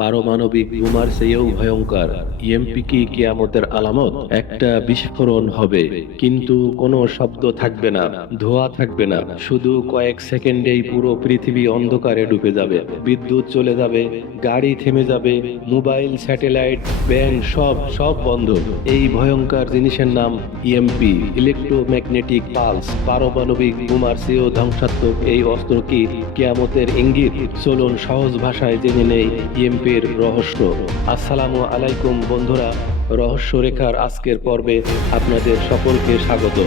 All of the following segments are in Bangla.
পারমাণবিক বোমার চেয়েও ভয়ঙ্কর। ইএমপি কি কিয়ামতের আলামত? একটা বিস্ফোরণ হবে, কিন্তু কোনো শব্দ থাকবে না, ধোঁয়া থাকবে না, শুধু কয়েক সেকেন্ডেই পুরো পৃথিবী অন্ধকারে ডুবে যাবে। বিদ্যুৎ চলে যাবে, গাড়ি থেমে যাবে, মোবাইল, স্যাটেলাইট, ব্যাংক সব সব বন্ধ। এই ভয়ঙ্কর জিনিসের নাম ইএমপি, ইলেকট্রোম্যাগনেটিক পালস। পারমাণবিক বোমার চেয়েও ধ্বংসাত্মক এই অস্ত্র কি কিয়ামতের ইঙ্গিত? চলুন সহজ ভাষায় জেনে নেই ইএমপির রহস্য। আসসালামু আলাইকুম বন্ধুরা, রহস্য রেখার আজকের পর্বে আপনাদের সকলকে স্বাগত।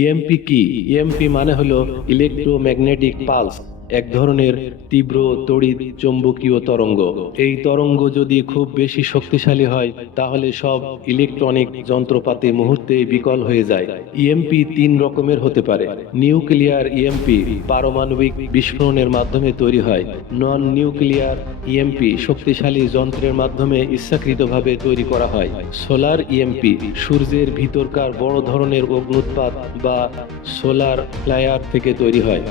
ইএমপি কি? ইএমপি মানে হলো ইলেকট্রোম্যাগনেটিক পালস, এক ধরনের তীব্র তড়িৎ চৌম্বকীয় তরঙ্গ। এই তরঙ্গ যদি খুব বেশি শক্তিশালী হয় তাহলে সব ইলেকট্রনিক যন্ত্রপাতি মুহূর্তেই বিকল হয়ে যায়। ইএমপি তিন রকমের হতে পারে। নিউক্লিয়ার ইএমপি পারমাণবিক বিস্ফোরণের মাধ্যমে তৈরি হয়। নন নিউক্লিয়ার ইএমপি শক্তিশালী যন্ত্রের মাধ্যমে ইচ্ছাকৃতভাবে তৈরি করা হয়। সোলার ইএমপি সূর্যের ভিতরকার বড় ধরনের অগ্নুৎপাত বা সোলার ফ্লায়ার থেকে তৈরি হয়।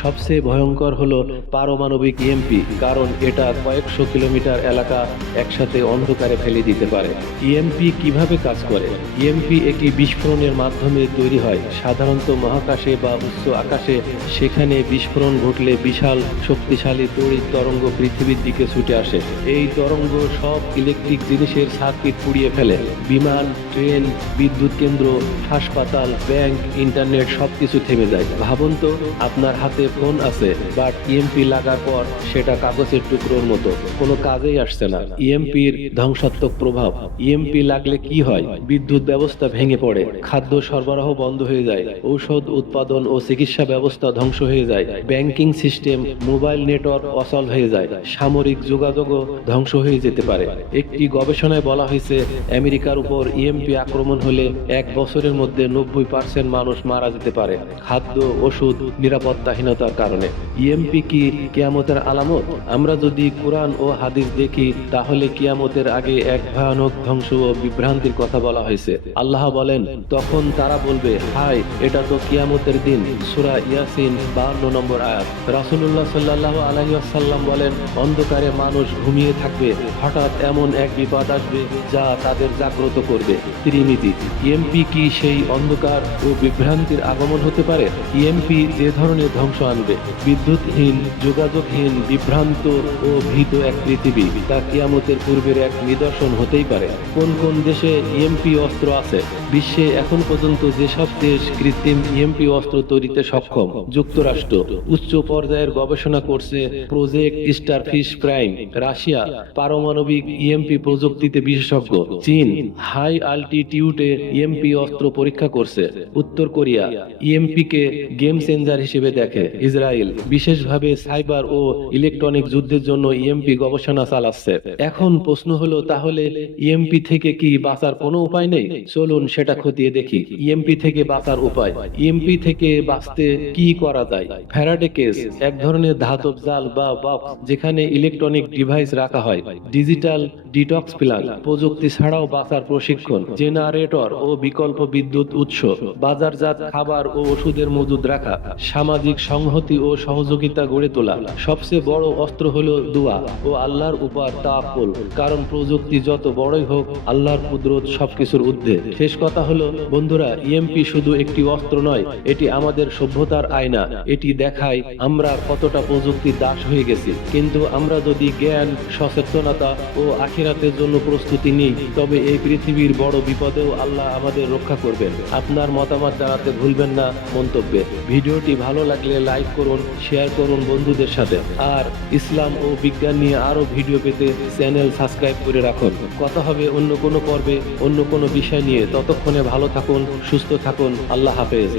সবচেয়ে ভয়ঙ্কর হলো পারমাণবিক ইএমপি, কারণ এটা কয়েকশো কিলোমিটার এলাকা একসাথে অন্ধকারে ফেলে দিতে পারে। ইএমপি কিভাবে কাজ করে? ইএমপি একটি বিস্ফোরণের মাধ্যমে তৈরি হয়, সাধারণত মহাকাশে বা উচ্চ আকাশে। সেখানে বিস্ফোরণ ঘটলে বিশাল শক্তিশালী তড়িৎ তরঙ্গ পৃথিবীর দিকে ছুটে আসে। এই তরঙ্গ সব ইলেকট্রিক জিনিসের সার্কিট পুড়িয়ে ফেলে। বিমান, ট্রেন, বিদ্যুৎ কেন্দ্র, হাসপাতাল, ব্যাংক, ইন্টারনেট সবকিছু থেমে যায়। ভাবুন তো, আপনার হাতে ফোন আছে, বাট ইএমপি লাগার পর সেটা কাগজের টুকরোর মতো, কোনো কাজেই আসছে না। ইএমপির ধ্বংসাত্মক প্রভাব। ইএমপি লাগলে কি হয়? বিদ্যুৎ ব্যবস্থা ভেঙে পড়ে, খাদ্য সরবরাহ বন্ধ হয়ে যায়, ঔষধ উৎপাদন ও চিকিৎসা ব্যবস্থা ধ্বংস হয়ে যায়, ব্যাংকিং সিস্টেম, মোবাইল নেটওয়ার্ক অচল হয়ে যায়, সামরিক যোগাযোগও ধ্বংস হয়ে যেতে পারে। একটি গবেষণায় বলা হয়েছে, আমেরিকার উপর ইএমপি আক্রমণ হলে 1 বছরের মধ্যে 90% মানুষ মারা যেতে পারে, খাদ্য, ওষুধ, নিরাপত্তাহীনতার কারণে। ইএমপি কি কিয়ামতের আলামত? আমরা যদি কোরআন ও হাদিস দেখি তাহলে কিয়ামতের আগে এক ভয়ানক ধ্বংস ও বিভ্রান্তির কথা বলা হয়েছে। আল্লাহ বলেন, তখন তারা বলবে, হায়, এটা তো কিয়ামতের দিন। সূরা ইয়াসিন 52 নম্বর আয়াত। রাসূলুল্লাহ সাল্লাল্লাহু আলাইহি ওয়াসাল্লাম বলেন, অন্ধকারে মানুষ ঘুমিয়ে থাকবে, হঠাৎ এমন এক বিপদ আসবে যা তাদের জাগ্রত করবে। তিরমিজি। ইএমপি কি সেই অন্ধকার ও বিভ্রান্তির আগমন হতে পারে? ইএমপি যে ধরনের ধ্বংস আনবে, বিদ্যুৎহীন, যোগাযোগহীন, বিভ্রান্ত ও ভীত এক পৃথিবী, তা কিয়ামতের পূর্বের এক নিদর্শন হতেই পারে। কোন কোন দেশে ইএমপি অস্ত্র আছে? বিশ্বে এখন পর্যন্ত যেসব দেশ কৃত্রিম ইএমপি অস্ত্র তৈরিতে সক্ষম: যুক্তরাষ্ট্র উচ্চ পর্যায়ের গবেষণা করছে প্রজেক্ট স্টারফিশ প্রাইম, রাশিয়া পারমাণবিক ইএমপি প্রযুক্তিতে বিশেষজ্ঞ, চীন হাই অল্টিটিউডে ইএমপি অস্ত্র পরীক্ষা করছে, উত্তর কোরিয়া ইএমপি কে গেম চেঞ্জার হিসেবে দেখে, ইসরায়েল বিশেষভাবে সাইবার ও ইলেকট্রনিক যুদ্ধের জন্য ইএমপি গবেষণা চালাচ্ছে। এখন প্রশ্ন হলো, তাহলে ইএমপি থেকে কি বাঁচার কোনো উপায় নেই? চলুন সেটা খতিয়ে দেখি। ইএমপি থেকে বাঁচার উপায়। ইএমপি থেকে বাঁচতে কি করা যায়? ফ্যারাডে কেজ, এক ধরনের ধাতব জাল বা বক্স যেখানে ইলেকট্রনিক ডিভাইস রাখা হয়, ডিজিটাল ডিটক্স প্ল্যান, প্রযুক্তি ছাড়াও বাঁচার প্রশিক্ষণ, জেনারেটর ও বিকল্প বিদ্যুৎ উৎস, বাজারজাত খাবার ও ওষুধের মজুদ রাখা, সামাজিক সংহতি ও সহযোগিতা গড়ে তোলা। সবচেয়ে বড় অস্ত্র হলো দোয়া ও আল্লাহর উপর তাওয়াক্কুল, কারণ প্রযুক্তি যত বড়ই হোক, আল্লাহর কুদরত সবকিছুর ঊর্ধ্বে। শেষ কথা হলো বন্ধুরা, ইএমপি শুধু একটি অস্ত্র নয়, এটি আমাদের সভ্যতার আয়না। এটি দেখায় আমরা কতটা প্রযুক্তির দাস হয়ে গেছি। কিন্তু আমরা যদি জ্ঞান, সচেতনতা ও আখিরাতের জন্য প্রস্তুতি নিই, তবে এই পৃথিবীর বড় বিপদেও আল্লাহ আমাদের রক্ষা করবেন। আপনার মতামত জানাতে ভুলবেন না মন্তব্যে। ভিডিওটি ভালো লাগলে লাইক করুন, শেয়ার করুন বন্ধুদের সাথে। আর ইসলাম ও বিজ্ঞান নিয়ে আরো ভিডিও পেতে চ্যানেল সাবস্ক্রাইব করে রাখুন। কথা হবে অন্য কোনো পর্বে, অন্য কোনো বিষয় নিয়ে। ততক্ষণে ভালো থাকুন, সুস্থ থাকুন। আল্লাহ হাফেজ।